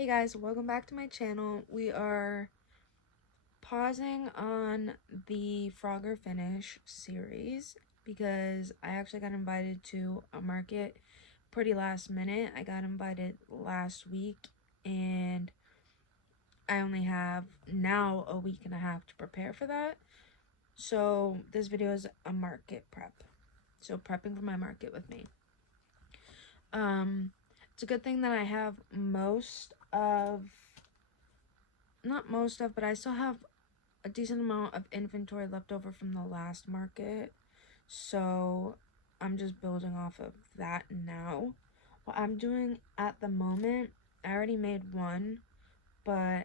Hey guys, welcome back to my channel. We are pausing on the Frogger Finish series because I actually got invited to a market pretty last minute. I got invited last week and I only have now a week and a half to prepare for that. So this video is a market prep. So prepping for my market with me. It's a good thing that I have but I still have a decent amount of inventory left over from the last market, so I'm just building off of that now. What I'm doing at the moment, I already made one, but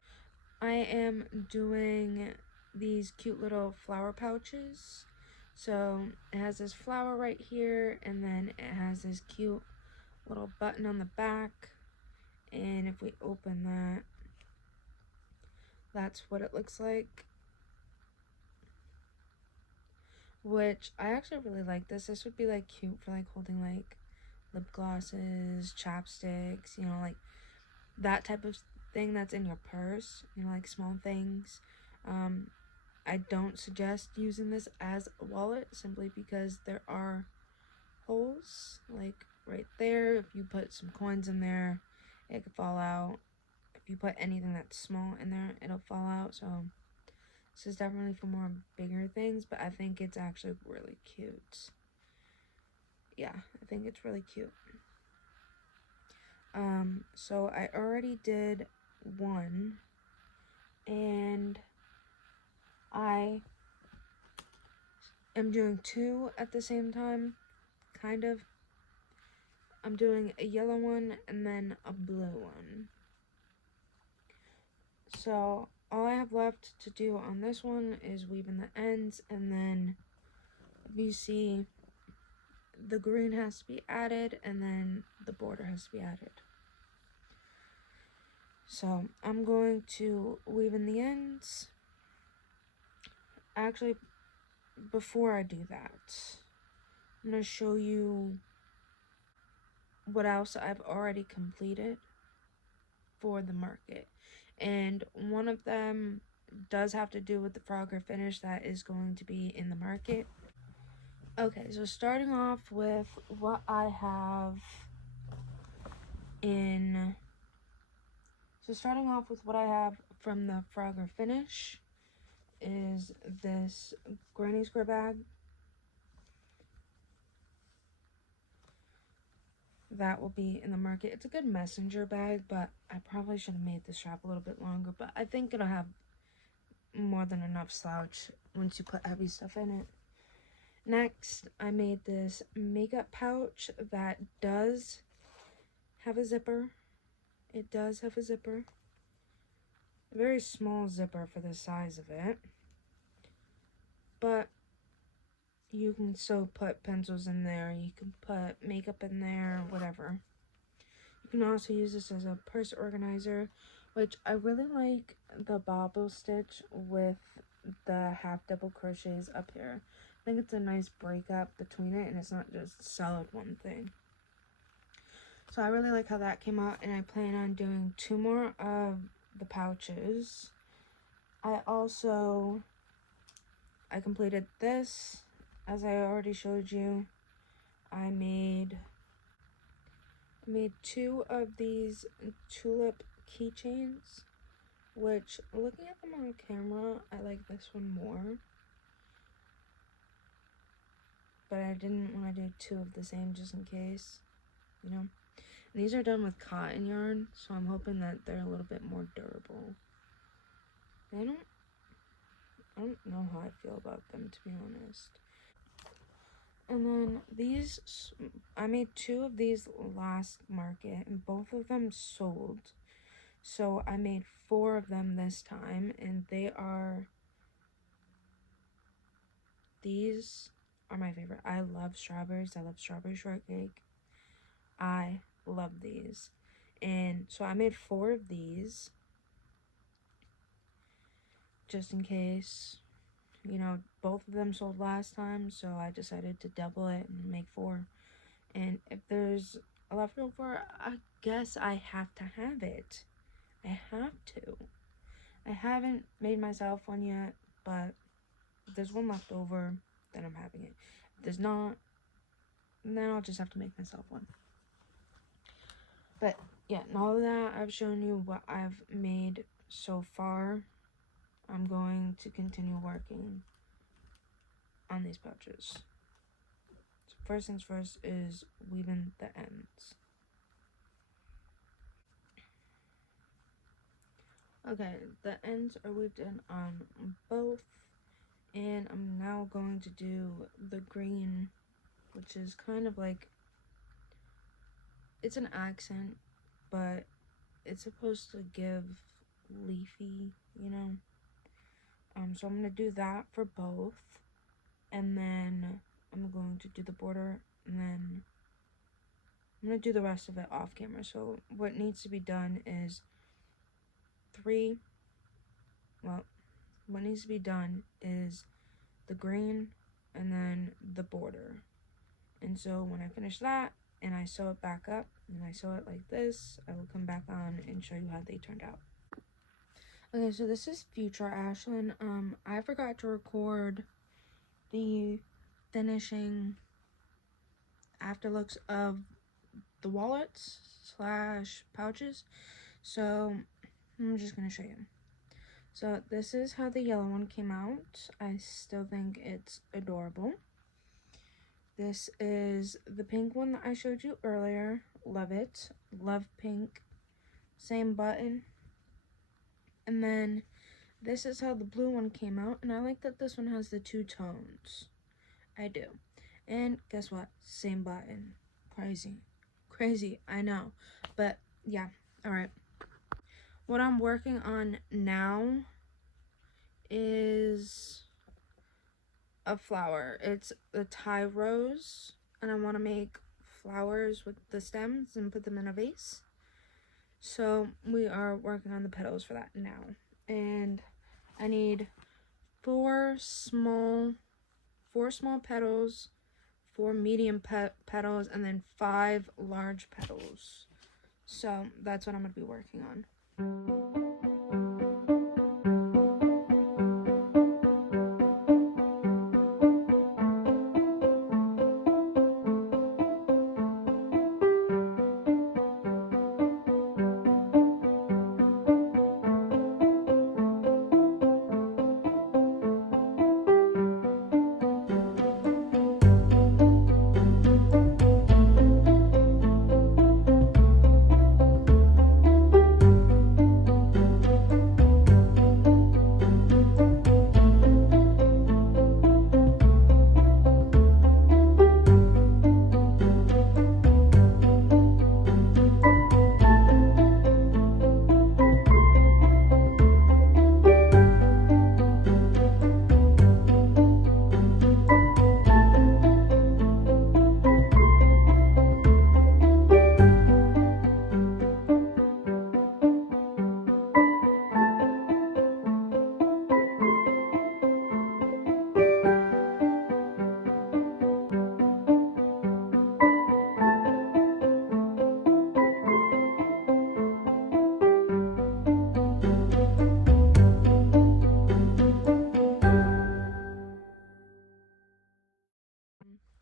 I am doing these cute little flower pouches. So it has this flower right here, and then it has this cute little button on the back, and if we open that, that's what it looks like. Which I actually really like this. This would be like cute for like holding like lip glosses, chapsticks, like that type of thing that's in your purse, like small things. I don't suggest using this as a wallet simply because there are holes like right there. If you put some coins in there, it could fall out. If you put anything that's small in there, it'll fall out. So this is definitely for more bigger things, but I think it's actually really cute. Yeah, I think it's really cute. So I already did one, and I am doing two at the same time, kind of. I'm doing a yellow one and then a blue one. So all I have left to do on this one is weave in the ends, and then if you see, the green has to be added and then the border has to be added. So I'm going to weave in the ends. Actually, before I do that, I'm going to show you what else I've already completed for the market. And one of them does have to do with the Frogger Finish that is going to be in the market. Okay, so starting off with what I have in... So starting off with what I have from the Frogger Finish is this granny square bag. That will be in the market. It's a good messenger bag, but I probably should have made the strap a little bit longer, but I think it'll have more than enough slouch once you put heavy stuff in it. Next, I made this makeup pouch that does have a zipper. It does have a zipper. A very small zipper for the size of it. But you can still put pencils in there. You can put makeup in there, whatever. You can also use this as a purse organizer, which I really like the bobble stitch with the half double crochets up here. I think it's a nice breakup between it, and it's not just solid one thing. So I really like how that came out, and I plan on doing two more of the pouches. I completed this, as I already showed you. I made two of these tulip keychains, which, looking at them on camera, I like this one more. But I didn't want to do two of the same just in case, And these are done with cotton yarn, so I'm hoping that they're a little bit more durable. I don't know how I feel about them, to be honest. And then these, I made two of these last market, and both of them sold. So I made four of them this time, and these are my favorite. I love strawberries. I love strawberry shortcake. I love these. And so I made four of these just in case. Both of them sold last time, so I decided to double it and make four. And if there's a leftover, I guess I have to have it. I have to. I haven't made myself one yet, but if there's one left over, then I'm having it. If there's not, then I'll just have to make myself one. But yeah, now that I've shown you what I've made so far, I'm going to continue working on these pouches. So first things first is weaving the ends. Okay, the ends are weaved in on both, and I'm now going to do the green, which is kind of like, it's an accent, but it's supposed to give leafy, you know. So I'm gonna do that for both, and then I'm going to do the border, and then I'm gonna do the rest of it off camera. So what needs to be done is what needs to be done is the green and then the border. And so when I finish that and I sew it back up and I sew it like this, I will come back on and show you how they turned out. Okay, so this is future Ashlyn. I forgot to record the finishing afterlooks of the wallets slash pouches, so I'm just gonna show you. So this is how the yellow one came out. I still think it's adorable. This is the pink one that I showed you earlier. Love it. Love pink. Same button. And then this is how the blue one came out, and I like that this one has the two tones. I do. And guess what? Same button. Crazy, I know. But yeah, alright. What I'm working on now is a flower. It's a Thai rose, and I want to make flowers with the stems and put them in a vase. So we are working on the petals for that now. And I need four small petals, 4 medium petals, and then 5 large petals. So that's what I'm going to be working on.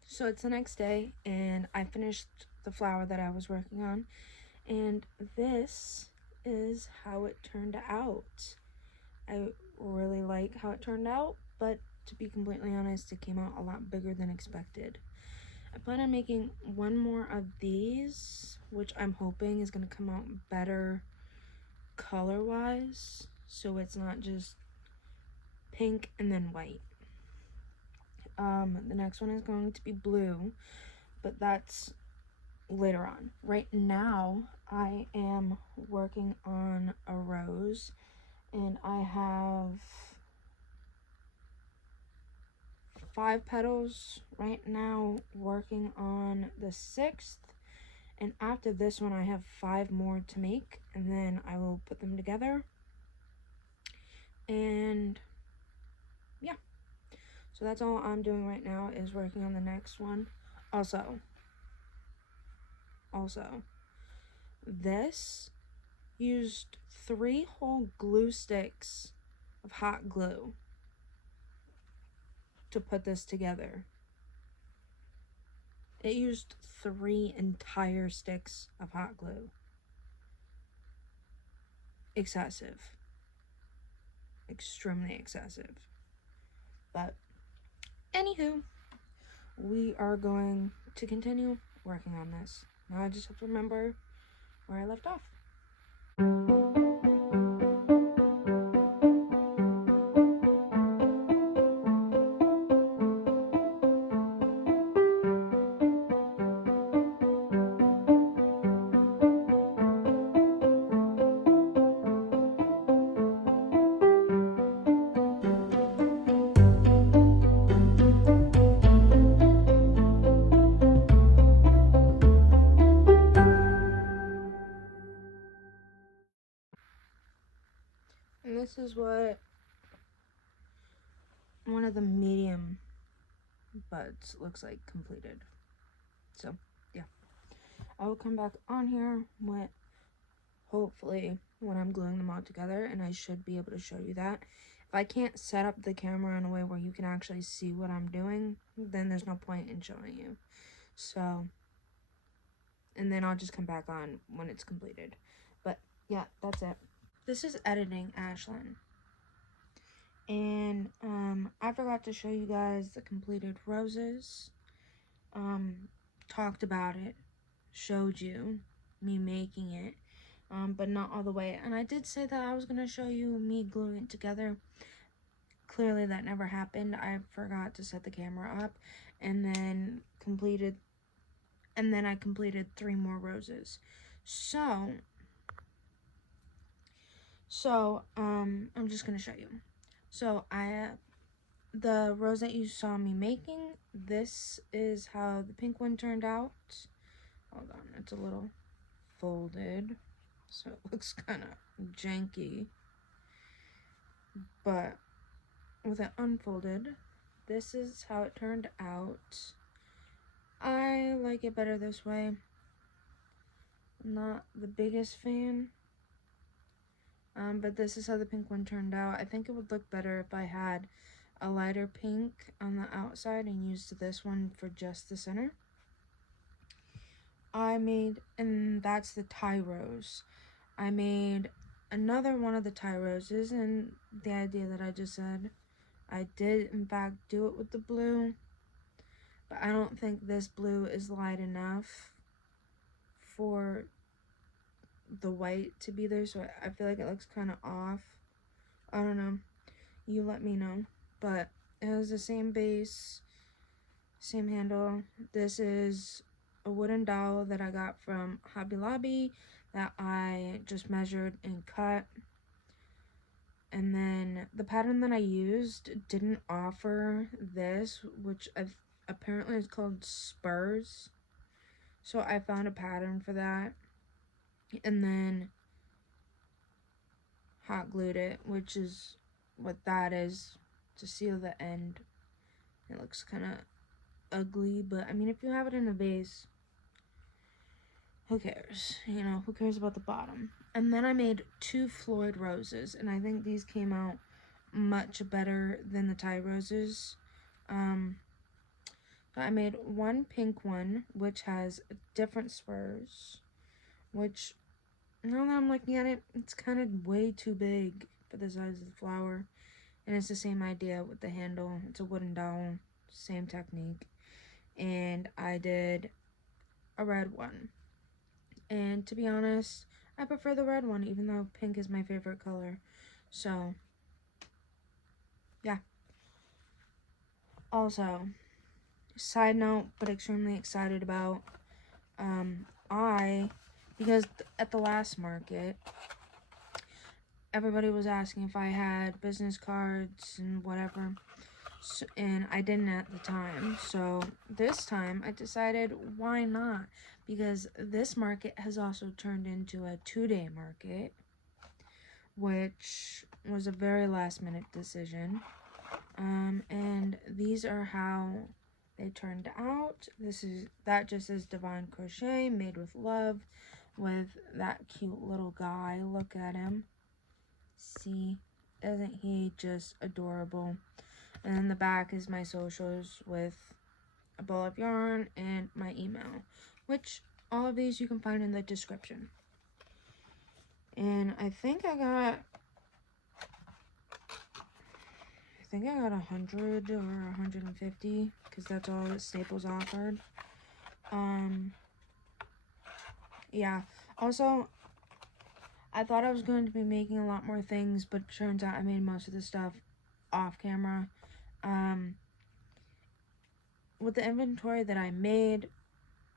So it's the next day, and I finished the flower that I was working on, and this is how it turned out. I really like how it turned out, but to be completely honest, it came out a lot bigger than expected. I plan on making one more of these, which I'm hoping is going to come out better color-wise, so it's not just pink and then white. The next one is going to be blue, but that's later on. Right now, I am working on a rose, and I have 5 petals right now, working on the 6th, and after this one I have 5 more to make, and then I will put them together. And yeah, so that's all I'm doing right now, is working on the next one. Also, this used 3 whole glue sticks of hot glue to put this together. It used 3 entire sticks of hot glue. Excessive. Extremely excessive. But, anywho, we are going to continue working on this. Now I just have to remember where I left off. And this is what one of the medium buds looks like completed. So, yeah. I will come back on here with, hopefully, when I'm gluing them all together, and I should be able to show you that. If I can't set up the camera in a way where you can actually see what I'm doing, then there's no point in showing you. So, and then I'll just come back on when it's completed. But, yeah, that's it. This is editing Ashlyn. And I forgot to show you guys the completed roses. Talked about it, showed you me making it, but not all the way. And I did say that I was gonna show you me gluing it together. Clearly that never happened. I forgot to set the camera up, and then I completed 3 more roses. So I'm just gonna show you. So the rose that you saw me making, this is how the pink one turned out. Hold on, it's a little folded, so it looks kind of janky. But with it unfolded, this is how it turned out. I like it better this way. I'm not the biggest fan. But this is how the pink one turned out. I think it would look better if I had a lighter pink on the outside and used this one for just the center. And that's the tie rose. I made another one of the tie roses, and the idea that I just said, I did in fact do it with the blue, but I don't think this blue is light enough for the white to be there, so I feel like it looks kind of off. I don't know, you let me know. But it has the same base, same handle. This is a wooden dowel that I got from Hobby Lobby that I just measured and cut. And then the pattern that I used didn't offer this, which apparently is called spurs. So I found a pattern for that, and then hot glued it, which is what that is, to seal the end. It looks kind of ugly, but I mean, if you have it in a vase, who cares? You know, who cares about the bottom? And then I made 2 Floyd roses, and I think these came out much better than the tie roses. So I made 1 pink one, which has different spurs, which, now that I'm looking at it, it's kind of way too big for the size of the flower. And it's the same idea with the handle. It's a wooden dowel, same technique. And I did a red one. And to be honest, I prefer the red one, even though pink is my favorite color. So, yeah. Also, side note, but extremely excited about, because at the last market, everybody was asking if I had business cards and whatever, so, and I didn't at the time. So this time I decided, why not? Because this market has also turned into a 2-day market, which was a very last minute decision. And these are how they turned out. That just says Divine Crochet, made with love, with that cute little guy. Look at him. See, isn't he just adorable? And then the back is my socials with a ball of yarn and my email, which all of these you can find in the description. And I think I got 100 or 150 because that's all that Staples offered. Yeah. Also, I thought I was going to be making a lot more things, but turns out I made most of the stuff off camera. With the inventory that I made,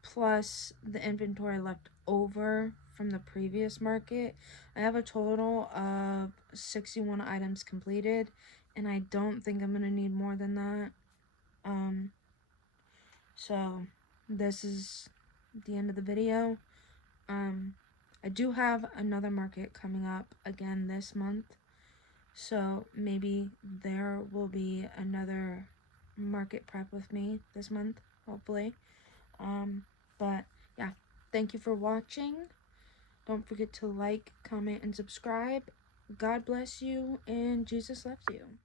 plus the inventory left over from the previous market, I have a total of 61 items completed, and I don't think I'm gonna need more than that. So this is the end of the video. I do have another market coming up again this month, so maybe there will be another market prep with me this month, hopefully. But yeah, thank you for watching. Don't forget to like, comment, and subscribe. God bless you, and Jesus loves you.